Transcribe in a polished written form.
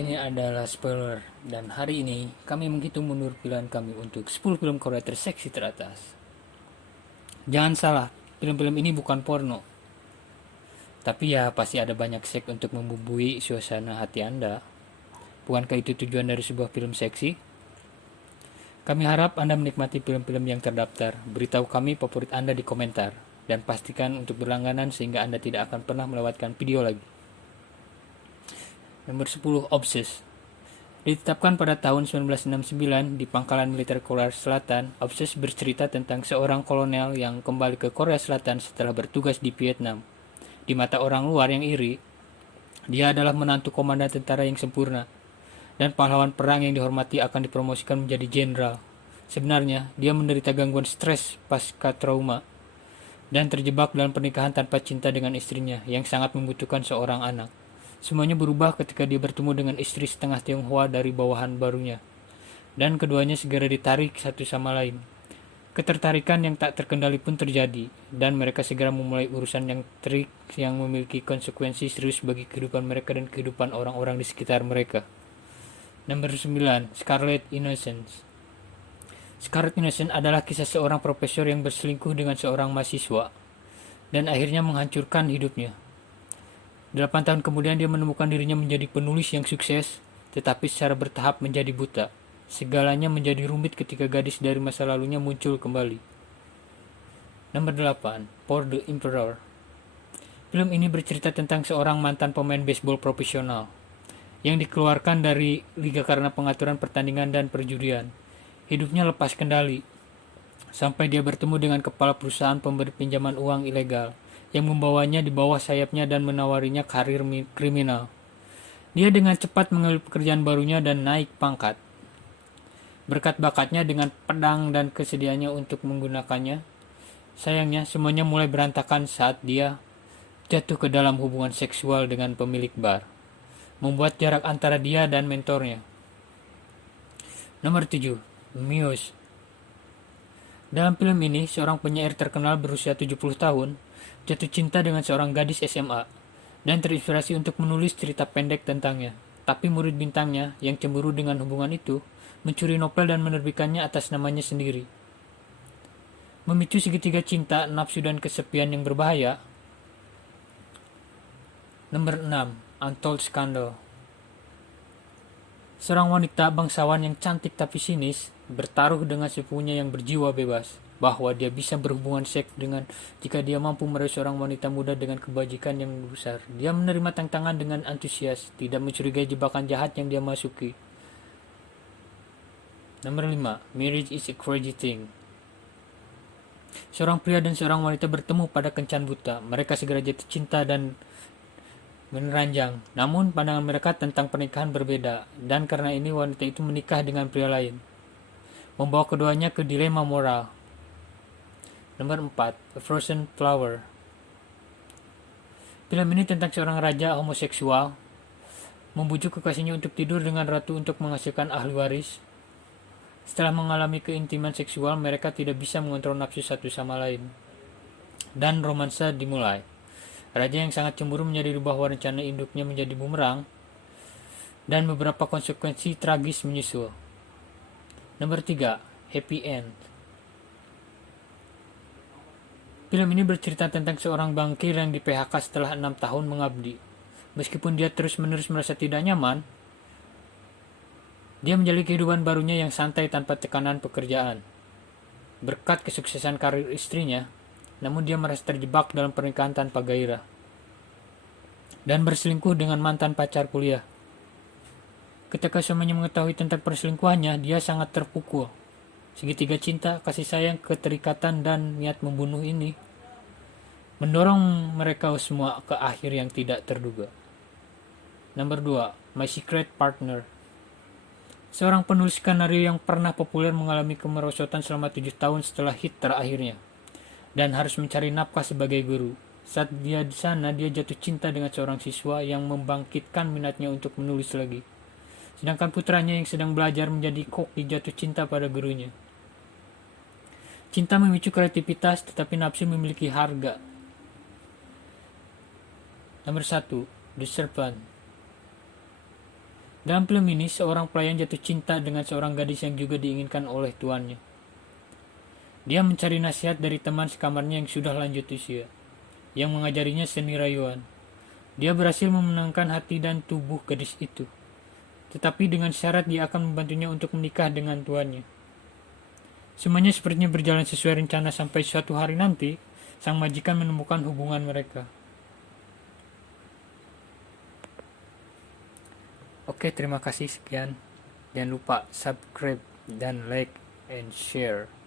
Ini adalah spoiler, dan hari ini kami menghitung mundur pilihan kami untuk 10 film Korea terseksi teratas. Jangan salah, film-film ini bukan porno. Tapi ya pasti ada banyak seks untuk membumbui suasana hati Anda. Bukankah itu tujuan dari sebuah film seksi? Kami harap Anda menikmati film-film yang terdaftar. Beritahu kami favorit Anda di komentar. Dan pastikan untuk berlangganan sehingga Anda tidak akan pernah melewatkan video lagi. Nomor 10, Obsessed. Ditetapkan pada tahun 1969 di pangkalan militer Korea Selatan, Obsessed bercerita tentang seorang kolonel yang kembali ke Korea Selatan setelah bertugas di Vietnam. Di mata orang luar yang iri, dia adalah menantu komandan tentara yang sempurna, dan pahlawan perang yang dihormati akan dipromosikan menjadi jenderal. Sebenarnya, dia menderita gangguan stres pasca trauma, dan terjebak dalam pernikahan tanpa cinta dengan istrinya yang sangat membutuhkan seorang anak. Semuanya berubah ketika dia bertemu dengan istri setengah Tionghoa dari bawahan barunya, dan keduanya segera ditarik satu sama lain. Ketertarikan yang tak terkendali pun terjadi, dan mereka segera memulai urusan yang terik yang memiliki konsekuensi serius bagi kehidupan mereka dan kehidupan orang-orang di sekitar mereka. Nomor 9, Scarlet Innocence. Scarlet Innocence adalah kisah seorang profesor yang berselingkuh dengan seorang mahasiswa, dan akhirnya menghancurkan hidupnya. 8 tahun kemudian dia menemukan dirinya menjadi penulis yang sukses, tetapi secara bertahap menjadi buta. Segalanya menjadi rumit ketika gadis dari masa lalunya muncul kembali. Nomor 8, For the Emperor. Film ini bercerita tentang seorang mantan pemain baseball profesional yang dikeluarkan dari liga karena pengaturan pertandingan dan perjudian. Hidupnya lepas kendali sampai dia bertemu dengan kepala perusahaan pemberi pinjaman uang ilegal yang membawanya di bawah sayapnya dan menawarinya karir kriminal. Dia dengan cepat mengambil pekerjaan barunya dan naik pangkat. Berkat bakatnya dengan pedang dan kesediaannya untuk menggunakannya, sayangnya semuanya mulai berantakan saat dia jatuh ke dalam hubungan seksual dengan pemilik bar, membuat jarak antara dia dan mentornya. Nomor 7, Muse. Dalam film ini, seorang penyair terkenal berusia 70 tahun jatuh cinta dengan seorang gadis SMA dan terinspirasi untuk menulis cerita pendek tentangnya. Tapi murid bintangnya yang cemburu dengan hubungan itu mencuri novel dan menerbitkannya atas namanya sendiri. Memicu segitiga cinta, nafsu dan kesepian yang berbahaya. Nomor 6, Untold Scandal. Seorang wanita bangsawan yang cantik tapi sinis bertaruh dengan sepupunya yang berjiwa bebas bahwa dia bisa berhubungan seks dengan jika dia mampu meraih seorang wanita muda dengan kebajikan yang besar. Dia menerima tantangan dengan antusias, tidak mencurigai jebakan jahat yang dia masuki. Nomor 5, Marriage is a Crazy Thing. Seorang pria dan seorang wanita bertemu pada kencan buta. Mereka segera jatuh cinta dan meneranjang. Namun pandangan mereka tentang pernikahan berbeda, dan karena ini wanita itu menikah dengan pria lain, membawa keduanya ke dilema moral. Nomor 4, A Frozen Flower. Film ini tentang seorang raja homoseksual membujuk kekasihnya untuk tidur dengan ratu untuk menghasilkan ahli waris. Setelah mengalami keintiman seksual, mereka tidak bisa mengontrol nafsu satu sama lain, dan romansa dimulai. Raja yang sangat cemburu menyadari bahwa rencana induknya menjadi bumerang, dan beberapa konsekuensi tragis menyusul. Nomor 3, Happy End. Film ini bercerita tentang seorang bankir yang di PHK setelah 6 tahun mengabdi. Meskipun dia terus-menerus merasa tidak nyaman, dia menjalani kehidupan barunya yang santai tanpa tekanan pekerjaan. Berkat kesuksesan karir istrinya, namun dia merasa terjebak dalam pernikahan tanpa gairah dan berselingkuh dengan mantan pacar kuliah. Ketika suaminya mengetahui tentang perselingkuhannya, dia sangat terpukul. Segitiga cinta, kasih sayang, keterikatan, dan niat membunuh ini mendorong mereka semua ke akhir yang tidak terduga. Nomor 2, My Secret Partner. Seorang penulis skenario yang pernah populer mengalami kemerosotan selama 7 tahun setelah hit terakhirnya, dan harus mencari nafkah sebagai guru. Saat dia di sana, dia jatuh cinta dengan seorang siswa yang membangkitkan minatnya untuk menulis lagi. Sedangkan putranya yang sedang belajar menjadi koki jatuh cinta pada gurunya. Cinta memicu kreativitas, tetapi nafsu memiliki harga. Nomor 1, The Serpent. Dalam film ini, seorang pelayan jatuh cinta dengan seorang gadis yang juga diinginkan oleh tuannya. Dia mencari nasihat dari teman sekamarnya yang sudah lanjut usia, yang mengajarinya seni rayuan. Dia berhasil memenangkan hati dan tubuh gadis itu, tetapi dengan syarat dia akan membantunya untuk menikah dengan tuannya. Semuanya sepertinya berjalan sesuai rencana sampai suatu hari nanti, sang majikan menemukan hubungan mereka. Oke, terima kasih sekian. Jangan lupa subscribe dan like and share.